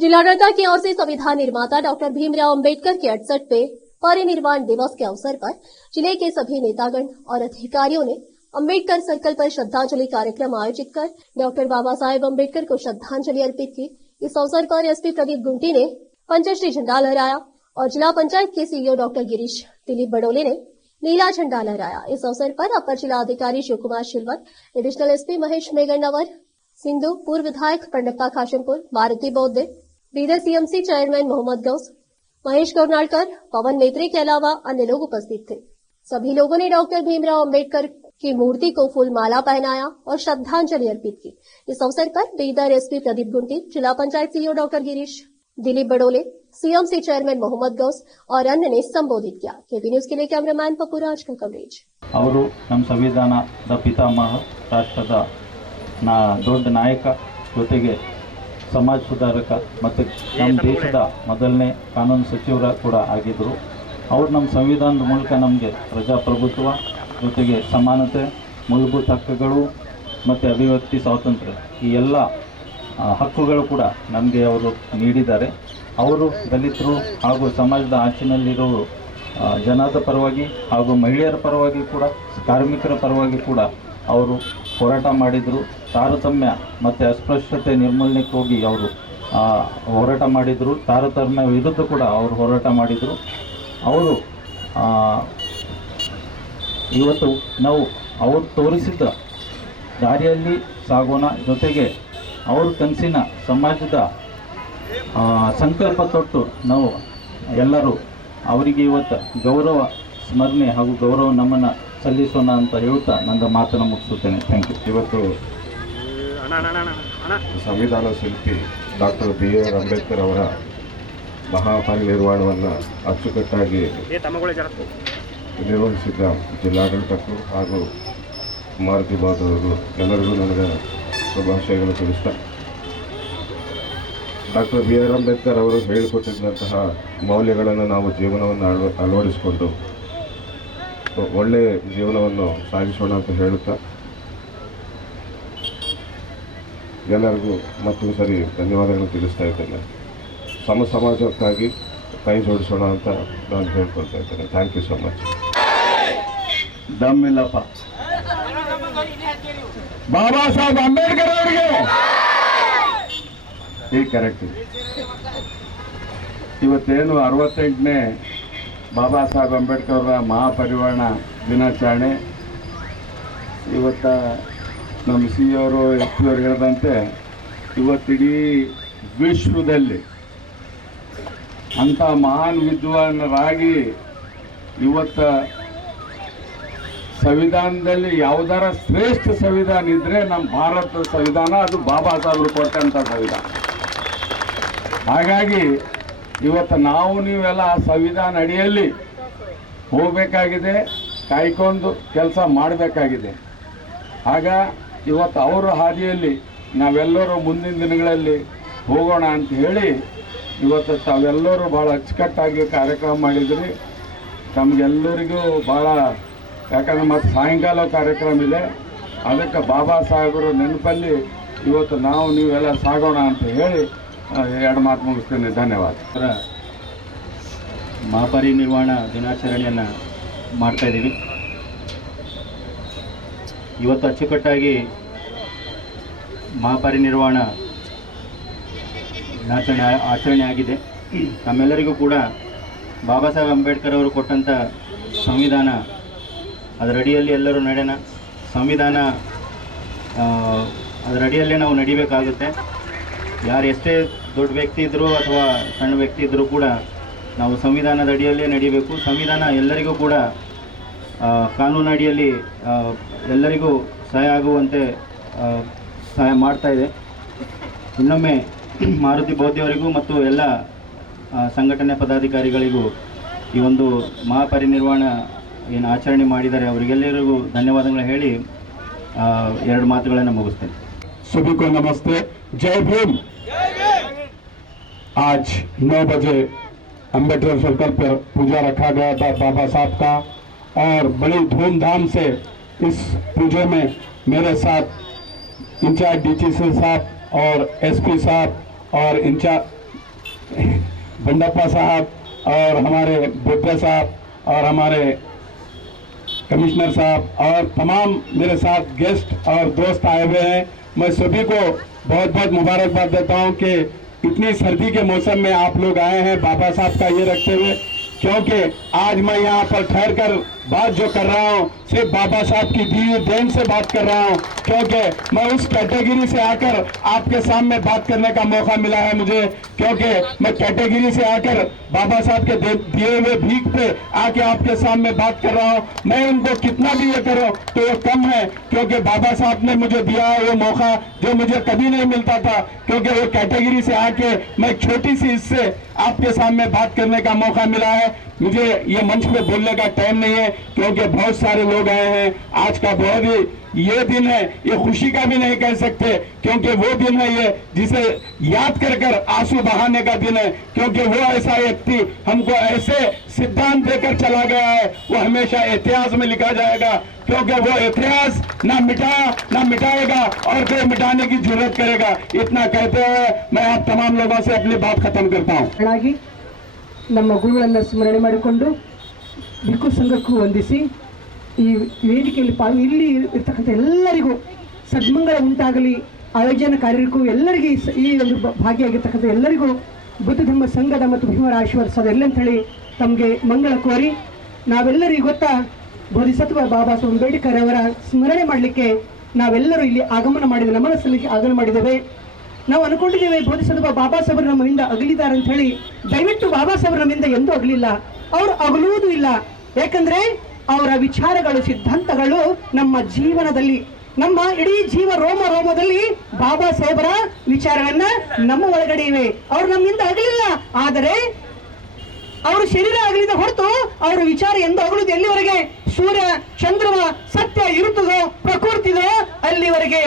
जिलाडಳಿತ की ओर से संविधान निर्माता डॉक्टर भीमराव अंबेडकर के 68वें परिनिर्वाण दिवस के अवसर पर जिले के सभी नेतागण और अधिकारियों ने अंबेडकर सर्कल पर श्रद्धांजलि कार्यक्रम आयोजित कर डॉक्टर बाबा साहेब अंबेडकर को श्रद्धांजलि अर्पित की। इस अवसर पर एसपी प्रदीप गुंटी ने पंचश्री झंडा लहराया और जिला पंचायत के सीईओ डॉक्टर गिरीश दिलीप बडोले ने नीला झंडा लहराया। इस अवसर पर अपर जिला अधिकारी शिव कुमार शिलवर, एडिशनल एसपी महेश मेगन्नवर, सिंधु, पूर्व विधायक पंडप्पा खाशमपुर, मारुति बौद्धे, बीदर सीएमसी चेयरमैन मोहम्मद गौस, महेश कर्नालकर, पवन मेत्रे के अलावा अन्य लोग उपस्थित थे। सभी लोगों ने डॉक्टर भीमराव अंबेडकर की मूर्ति को फूल माला पहनाया और श्रद्धांजलि अर्पित की। इस अवसर पर बीदर एसपी प्रदीप गुंटी, जिला panchayat CEO doctor Girish Dilip Badole, CMC chairman Mohammad Gaus और अन्य ने संबोधित किया। केबी न्यूज के लिए कैमरामैन पपुराज का कवरेज। ಅವರು ನಮ್ಮ ಸಂವಿಧಾನದ ಪಿತಾಮಹ, ರಾಷ್ಟ್ರದ ದೊಡ್ಡ ನಾಯಕ, ಜೊತೆಗೆ ಸಮಾಜ ಸುಧಾರಕ ಮತ್ತು ನಮ್ಮ ದೇಶದ ಮೊದಲನೇ ಕಾನೂನು ಸಚಿವರ ಕೂಡ ಆಗಿದ್ದರು. ಅವರು ನಮ್ಮ ಸಂವಿಧಾನದ ಮೂಲಕ ನಮಗೆ ಪ್ರಜಾಪ್ರಭುತ್ವ ಜೊತೆಗೆ ಸಮಾನತೆ, ಮೂಲಭೂತ ಹಕ್ಕುಗಳು ಮತ್ತು ಅಭಿವ್ಯಕ್ತಿ ಸ್ವಾತಂತ್ರ್ಯ ಈ ಎಲ್ಲ ಹಕ್ಕುಗಳು ಕೂಡ ನಮಗೆ ಅವರು ನೀಡಿದ್ದಾರೆ. ಅವರು ದಲಿತರು ಹಾಗೂ ಸಮಾಜದ ಆಚೆನಲ್ಲಿರೋ ಜನದ ಪರವಾಗಿ ಹಾಗೂ ಮಹಿಳೆಯರ ಪರವಾಗಿ ಕೂಡ, ಕಾರ್ಮಿಕರ ಪರವಾಗಿ ಕೂಡ ಅವರು ಹೋರಾಟ ಮಾಡಿದರು. ತಾರತಮ್ಯ ಮತ್ತು ಅಸ್ಪೃಶ್ಯತೆ ನಿರ್ಮೂಲನೆಗೋಗಿ ಅವರು ಹೋರಾಟ ಮಾಡಿದರು. ತಾರತಮ್ಯ ವಿರುದ್ಧ ಕೂಡ ಅವರು ಹೋರಾಟ ಮಾಡಿದರು. ಅವರು ಇವತ್ತು ನಾವು ಅವರು ತೋರಿಸಿದ ದಾರಿಯಲ್ಲಿ ಸಾಗೋಣ, ಜೊತೆಗೆ ಅವ್ರ ಕನಸಿನ ಸಮಾಜದ ಸಂಕಲ್ಪ ತೊಟ್ಟು ನಾವು ಎಲ್ಲರೂ ಅವರಿಗೆ ಇವತ್ತು ಗೌರವ ಸ್ಮರಣೆ ಹಾಗೂ ಗೌರವ ನಮನ ಸಲ್ಲಿಸೋಣ ಅಂತ ಹೇಳ್ತಾ ನನ್ನ ಮಾತನ್ನು ಮುಗಿಸುತ್ತೇನೆ. Thank you. ಇವತ್ತು ಸಂವಿಧಾನ ಶಿಲ್ಪಿ ಡಾಕ್ಟರ್ BR ಅಂಬೇಡ್ಕರ್ ಅವರ ಮಹಾಪರಿನಿರ್ವಾಣವನ್ನು ಅಚ್ಚುಕಟ್ಟಾಗಿ ನಿರ್ವಹಿಸಿದ್ದ ಜಿಲ್ಲಾಡಳಿತಕ್ಕೂ ಹಾಗೂ ಮಾರುತಿ ಬಾದವರು ಎಲ್ಲರಿಗೂ ನನಗೆ ಶುಭಾಶಯಗಳು ತಿಳಿಸ್ತಾ, ಡಾಕ್ಟರ್ BR ಅಂಬೇಡ್ಕರ್ ಅವರು ಹೇಳಿಕೊಟ್ಟಿದ್ದಂತಹ ಮೌಲ್ಯಗಳನ್ನು ನಾವು ಜೀವನವನ್ನು ಅಳವಡಿಸಿಕೊಂಡು ಒಳ್ಳೆಯ ಜೀವನವನ್ನು ಸಾಗಿಸೋಣ ಅಂತ ಹೇಳುತ್ತಾ ಎಲ್ಲರಿಗೂ ಮತ್ತೊಂದು ಸರಿ ಧನ್ಯವಾದಗಳನ್ನು ತಿಳಿಸ್ತಾ ಇದ್ದೇನೆ. ಸಮಾಜಕ್ಕಾಗಿ ಕೈ ಜೋಡಿಸೋಣ ಅಂತ ನಾನು ಹೇಳ್ಕೊಳ್ತಾ ಇದ್ದೇನೆ. Thank you so much. ದಮ್ಮಿಲ್ಲಪ್ಪ ಬಾಬಾ ಸಾಹೇಬ್ ಅಂಬೇಡ್ಕರ್ ಅವರಿಗೆ ಈ ಕರೆಕ್ಟ್. ಇವತ್ತೇನು 68ನೇ ಬಾಬಾ ಸಾಹೇಬ್ ಅಂಬೇಡ್ಕರ್ ಅವರ ಮಹಾಪರಿನಿರ್ವಾಣ ದಿನಾಚರಣೆ, ಇವತ್ತು ನಮ್ಮ CEO SP ಅವರು ಹೇಳಿದಂತೆ ಇವತ್ತಿಡೀ ವಿಶ್ವದಲ್ಲಿ ಅಂಥ ಮಹಾನ್ ವಿದ್ವಾನರಾಗಿ ಇವತ್ತು ಸಂವಿಧಾನದಲ್ಲಿ ಯಾವುದಾರ ಶ್ರೇಷ್ಠ ಸಂವಿಧಾನ ಇದ್ದರೆ ನಮ್ಮ ಭಾರತದ ಸಂವಿಧಾನ, ಅದು ಬಾಬಾ ಸಾಹೇಬರು ಕೊಟ್ಟಂಥ ಸಂವಿಧಾನ. ಹಾಗಾಗಿ ಇವತ್ತು ನಾವು ನೀವೆಲ್ಲ ಆ ಸಂವಿಧಾನ ಅಡಿಯಲ್ಲಿ ಹೋಗಬೇಕಾಗಿದೆ, ಕಾಯ್ಕೊಂಡು ಕೆಲಸ ಮಾಡಬೇಕಾಗಿದೆ. ಆಗ ಇವತ್ತು ಅವರ ಹಾದಿಯಲ್ಲಿ ನಾವೆಲ್ಲರೂ ಮುಂದಿನ ದಿನಗಳಲ್ಲಿ ಹೋಗೋಣ ಅಂತ ಹೇಳಿ ಇವತ್ತು ತಾವೆಲ್ಲರೂ ಭಾಳ ಅಚ್ಚುಕಟ್ಟಾಗಿ ಕಾರ್ಯಕ್ರಮ ಮಾಡಿದ್ರಿ. ತಮಗೆಲ್ಲರಿಗೂ ಭಾಳ, ಯಾಕಂದ್ರೆ ಮತ್ತು ಸಾಯಂಕಾಲ ಕಾರ್ಯಕ್ರಮ ಇದೆ, ಅದಕ್ಕೆ ಬಾಬಾ ಸಾಹೇಬರು ನೆನಪಲ್ಲಿ ಇವತ್ತು ನಾವು ನೀವೆಲ್ಲ ಸಾಗೋಣ ಅಂತ ಹೇಳಿ ಎರಡು ಮಾತು ಮುಗಿಸ್ತೇನೆ. ಧನ್ಯವಾದ. ಮಹಾಪರಿನಿರ್ವಾಣ ದಿನಾಚರಣೆಯನ್ನು ಮಾಡ್ತಾಯಿದ್ದೀವಿ. ಇವತ್ತು ಅಚ್ಚುಕಟ್ಟಾಗಿ ಮಹಾಪರಿನಿರ್ವಾಣ ದಿನಾಚರಣೆ ಆಚರಣೆ ಆಗಿದೆ. ನಮ್ಮೆಲ್ಲರಿಗೂ ಕೂಡ ಬಾಬಾ ಸಾಹೇಬ್ ಅಂಬೇಡ್ಕರ್ ಅವರು ಕೊಟ್ಟಂಥ ಸಂವಿಧಾನ, ಅದರಡಿಯಲ್ಲಿ ಎಲ್ಲರೂ ನಡೆಯೋಣ. ಸಂವಿಧಾನ ಅದರಡಿಯಲ್ಲೇ ನಾವು ನಡಿಬೇಕಾಗುತ್ತೆ. ಯಾರು ಎಷ್ಟೇ ದೊಡ್ಡ ವ್ಯಕ್ತಿ ಇದ್ದರೂ ಅಥವಾ ಸಣ್ಣ ವ್ಯಕ್ತಿ ಇದ್ದರೂ ಕೂಡ ನಾವು ಸಂವಿಧಾನದ ಅಡಿಯಲ್ಲೇ ನಡಿಬೇಕು. ಸಂವಿಧಾನ ಎಲ್ಲರಿಗೂ ಕೂಡ ಕಾನೂನು ಅಡಿಯಲ್ಲಿ ಎಲ್ಲರಿಗೂ ಸಹಾಯ ಆಗುವಂತೆ ಸಹಾಯ ಮಾಡ್ತಾಯಿದೆ. ಇನ್ನೊಮ್ಮೆ ಮಾರುತಿ ಬೌದ್ಧಿಯವರಿಗೂ ಮತ್ತು ಎಲ್ಲ ಸಂಘಟನೆ ಪದಾಧಿಕಾರಿಗಳಿಗೂ ಈ ಒಂದು ಮಹಾಪರಿನಿರ್ವಾಣ ಏನು ಆಚರಣೆ ಮಾಡಿದ್ದಾರೆ ಅವರಿಗೆಲ್ಲರಿಗೂ ಧನ್ಯವಾದಗಳು ಹೇಳಿ ಎರಡು ಮಾತುಗಳನ್ನು ಮುಗಿಸ್ತೇನೆ. सभी को नमस्ते, जय भीम। आज 9 बजे अंबेडकर सर्कल पर पूजा रखा गया था बाबा साहब का, और बड़ी धूमधाम से इस पूजा में मेरे साथ इंचार्ज DTC साहब और SP साहब और इंचार्ज बंडप्पा साहब और हमारे बुद्धा साहब और हमारे कमिश्नर साहब और तमाम मेरे साथ गेस्ट और दोस्त आए हुए हैं। मैं सभी को बहुत बहुत मुबारकबाद देता हूं कि इतनी सर्दी के मौसम में आप लोग आए हैं बाबा साहब का ये रखते हुए, क्योंकि आज मैं यहाँ पर ठहर कर बात जो कर रहा हूँ सिर्फ बाबा साहब की दी हुई देन से बात कर रहा हूँ, क्योंकि मैं उस कैटेगरी से आकर आपके सामने बात करने का मौका मिला है मुझे, क्योंकि मैं कैटेगरी से आकर बाबा साहब के दिए हुए भीख पे आके आपके सामने बात कर रहा हूँ। मैं उनको कितना भी ये करूँ तो ये कम है, क्योंकि बाबा साहब ने मुझे दिया है वो मौका जो मुझे कभी नहीं मिलता था, क्योंकि वो कैटेगरी से आके मैं छोटी सी इससे आपके सामने बात करने का मौका मिला है। मुझे ये मंच पे बोलने का टाइम नहीं है, क्योंकि बहुत सारे लोग आए हैं। आज का बहुत ही ये दिन है, ये खुशी का भी नहीं कह सकते, क्योंकि वो दिन है ये जिसे याद कर कर आंसू बहाने का दिन है, क्योंकि वो ऐसा व्यक्ति हमको ऐसे सिद्धांत देकर चला गया है, वो हमेशा इतिहास में लिखा जाएगा, क्योंकि वो इतिहास ना मिटाएगा और कोई मिटाने की जरूरत करेगा। इतना कहते हुए मैं आप तमाम लोगों से अपनी बात खत्म करता हूँ। ಹಾಗಾಗಿ ನಮ್ಮ ಗುರುಗಳನ್ನು ಸ್ಮರಣೆ ಮಾಡಿಕೊಂಡು ಭಿಕ್ಕು ಸಂಘಕ್ಕೂ ವಂದಿಸಿ ಈ ವೇದಿಕೆಯಲ್ಲಿ ಇಲ್ಲಿ ಇರ್ತಕ್ಕಂಥ ಎಲ್ಲರಿಗೂ ಸದ್ಮಂಗಳ ಉಂಟಾಗಲಿ, ಆಯೋಜನಕಾರರಿಗೂ ಎಲ್ಲರಿಗೂ ಈ ಒಂದು ಭಾಗಿಯಾಗಿರ್ತಕ್ಕಂಥ ಎಲ್ಲರಿಗೂ ಬುದ್ಧ ಧರ್ಮ ಸಂಘದ ಮತ್ತು ಭೀಮರ ಆಶೀರ್ವಾದ ಎಲ್ಲ ಅಂತ ಹೇಳಿ ತಮಗೆ ಮಂಗಳ ಕೋರಿ, ನಾವೆಲ್ಲರಿಗೂ ಗೊತ್ತಾ ಬೋಧಿಸತ್ವ ಬಾಬಾ ಸಾಹೇಬ್ ಅಂಬೇಡ್ಕರ್ ಅವರ ಸ್ಮರಣೆ ಮಾಡಲಿಕ್ಕೆ ನಾವೆಲ್ಲರೂ ಇಲ್ಲಿ ಆಗಮನ ಮಾಡಿದ್ದೇವೆ, ನಮನ ಸಲ್ಲಿಕೆ ಆಗಮನ ಮಾಡಿದ್ದೇವೆ. ನಾವು ಅನ್ಕೊಂಡಿದ್ದೇವೆ ಬೋಧಿಸತ್ವ ಬಾಬಾ ಸಾಹೇಬರು ನಮ್ಮಿಂದ ಅಗಲಿದ್ದಾರೆ ಅಂತ ಹೇಳಿ. ದಯವಿಟ್ಟು ಬಾಬಾ ಸಾಹೇಬರು ನಮ್ಮಿಂದ ಎಂದೂ ಅಗಲಿಲ್ಲ, ಅವರು ಅಗಲುವುದೂ ಇಲ್ಲ. ಯಾಕಂದ್ರೆ ಅವರ ವಿಚಾರಗಳು, ಸಿದ್ಧಾಂತಗಳು ನಮ್ಮ ಜೀವನದಲ್ಲಿ, ನಮ್ಮ ಇಡೀ ಜೀವ ರೋಮದಲ್ಲಿ ಬಾಬಾ ಸಾಹೇಬರ ವಿಚಾರಗಳನ್ನ ನಮ್ಮ ಒಳಗಡೆ ಇವೆ. ಅವರು ನಮ್ಮಿಂದ ಅಗಲಿಲ್ಲ, ಆದರೆ ಅವರು ಶರೀರ ಆಗಲಿದ ಹೊರತು ಅವರ ವಿಚಾರ ಎಂದು ಅಗಲುದು ಎಲ್ಲಿವರೆಗೆ ಸೂರ್ಯ ಚಂದ್ರಮ ಸತ್ಯ ಇರುತ್ತದೋ ಪ್ರಕೃತಿದೋ ಅಲ್ಲಿವರೆಗೆ